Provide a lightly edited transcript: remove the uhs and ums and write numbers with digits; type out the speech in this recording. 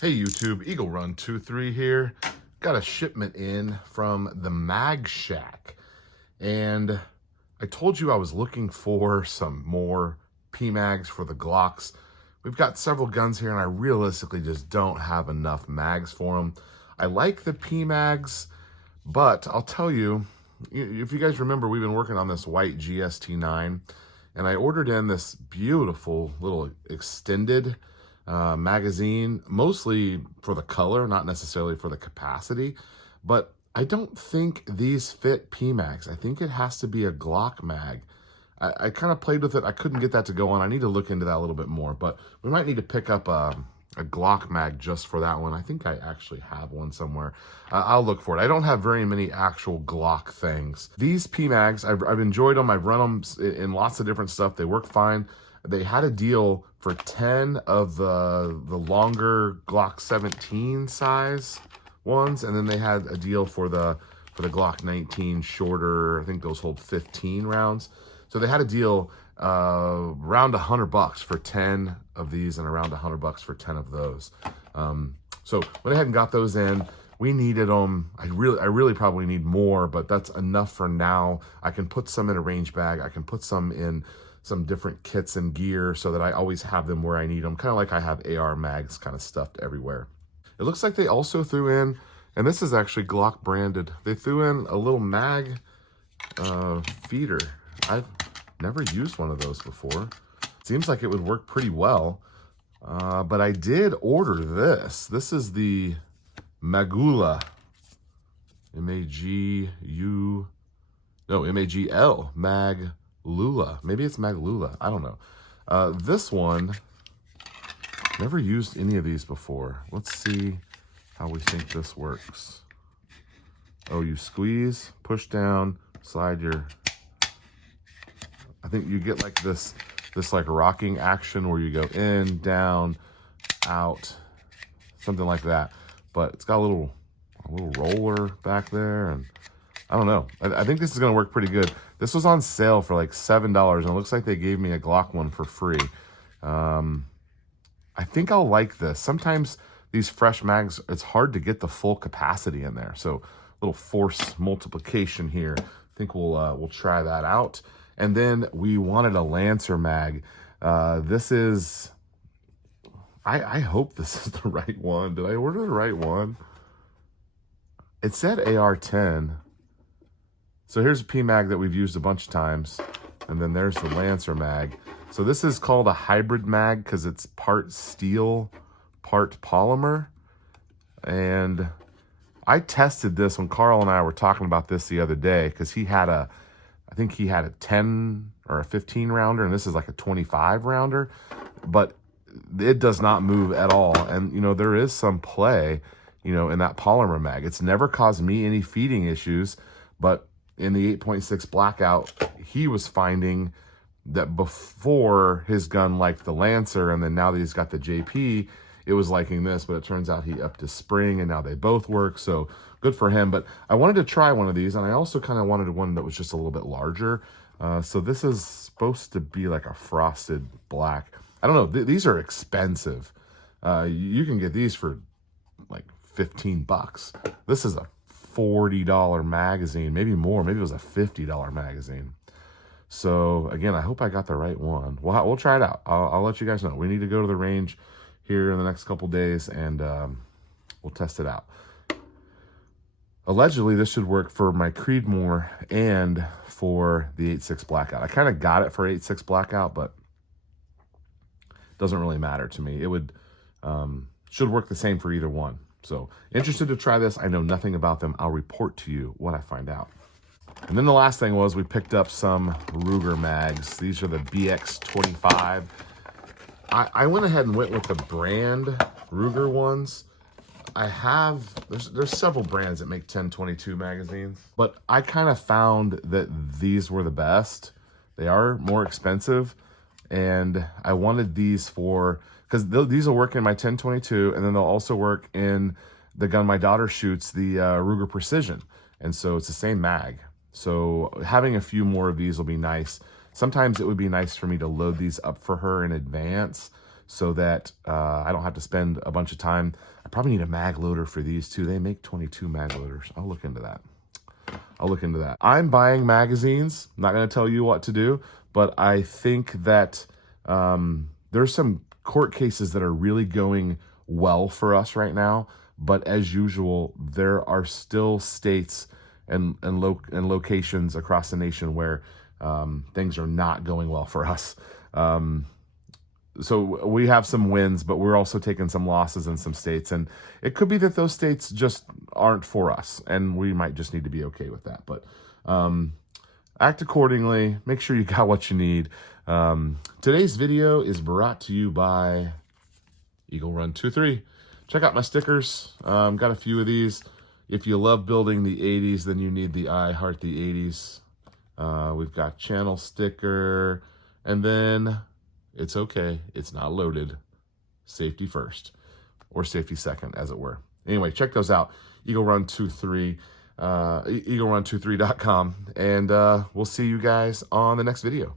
Hey YouTube, Eagle Run 23 here. Got a shipment in from the Mag Shack, and I told you I was looking for some more PMags for the Glocks. We've got several guns here and I realistically just don't have enough mags for them. I like the PMags, but I'll tell you, if you guys remember, we've been working on this white GST9 and I ordered in this beautiful little extended magazine, mostly for the color, not necessarily for the capacity, but I don't think these fit PMags. I think it has to be a Glock Mag. I kind of played with it. I couldn't get that to go on. I need to look into that a little bit more, but we might need to pick up a Glock Mag just for that one. I think I actually have one somewhere. I'll look for it. I don't have very many actual Glock things. These PMags, I've enjoyed them. I've run them in lots of different stuff. They work fine. They had a deal for 10 of the longer Glock 17 size ones, and then they had a deal for the Glock 19 shorter. I think those hold 15 rounds. So they had a deal around $100 for 10 of these and around $100 for 10 of those. So went ahead and got those in. We needed them. I really probably need more, but that's enough for now. I can put some in a range bag. I can put some in some different kits and gear so that I always have them where I need them. Kind of like I have AR mags kind of stuffed everywhere. It looks like they also threw in, and this is actually Glock branded, they threw in a little mag feeder. I've never used one of those before. Seems like it would work pretty well. But I did order this. This is the Magula. M-A-G-L. Mag Lula. Maybe it's Mag Lula. I don't know. This one, never used any of these before. Let's see how we think this works. Oh, you squeeze, push down, slide your... I think you get like this like rocking action where you go in, down, out, something like that. But it's got a little roller back there, and I don't know. I think this is going to work pretty good. This was on sale for like $7, and it looks like they gave me a Glock one for free. I think I'll like this. Sometimes these fresh mags, it's hard to get the full capacity in there. So a little force multiplication here. I think we'll try that out. And then we wanted a Lancer mag. This is, I hope this is the right one. Did I order the right one? It said AR-10. So here's a PMag that we've used a bunch of times. And then there's the Lancer mag. So this is called a hybrid mag because it's part steel, part polymer. And I tested this when Carl and I were talking about this the other day because he had I think he had a 10 or a 15 rounder, and this is like a 25 rounder, but it does not move at all. And, you know, there is some play, you know, in that polymer mag. It's never caused me any feeding issues, but in the 8.6 blackout, he was finding that before his gun liked the Lancer, and then now that he's got the JP, it was liking this, but it turns out he upped his spring, and now they both work, so good for him. But I wanted to try one of these, and I also kind of wanted one that was just a little bit larger. So this is supposed to be like a frosted black. I don't know. These are expensive. You can get these for like $15. This is a $40 magazine, maybe more. Maybe it was a $50 magazine. So again, I hope I got the right one. We'll try it out. I'll let you guys know. We need to go to the range here in the next couple days, and we'll test it out. Allegedly, this should work for my Creedmoor and for the 8.6 blackout. I kind of got it for 8.6 blackout, but it doesn't really matter to me. It would should work the same for either one. So interested to try this. I know nothing about them. I'll report to you what I find out. And then the last thing was we picked up some Ruger mags. These are the BX25. I went ahead and went with the brand Ruger ones. There's several brands that make 1022 magazines, but I kind of found that these were the best. They are more expensive, and I wanted these because these will work in my 1022, and then they'll also work in the gun my daughter shoots, the Ruger Precision, and so it's the same mag. So having a few more of these will be nice. Sometimes it would be nice for me to load these up for her in advance so that I don't have to spend a bunch of time. I probably need a mag loader for these too. They make 22 mag loaders. I'll look into that. I'm buying magazines. I'm not going to tell you what to do, but I think that there's some court cases that are really going well for us right now. But as usual, there are still states and locations across the nation where things are not going well for us. So we have some wins, but we're also taking some losses in some states. And it could be that those states just aren't for us, and we might just need to be okay with that. But act accordingly. Make sure you got what you need. Today's video is brought to you by Eagle Run 23. Check out my stickers. Got a few of these. If you love building the 80s, then you need the I Heart the 80s. We've got channel sticker, and then it's okay, it's not loaded. Safety first, or safety second, as it were. Anyway, check those out. Eagle Run 23, eaglerun23.com, and we'll see you guys on the next video.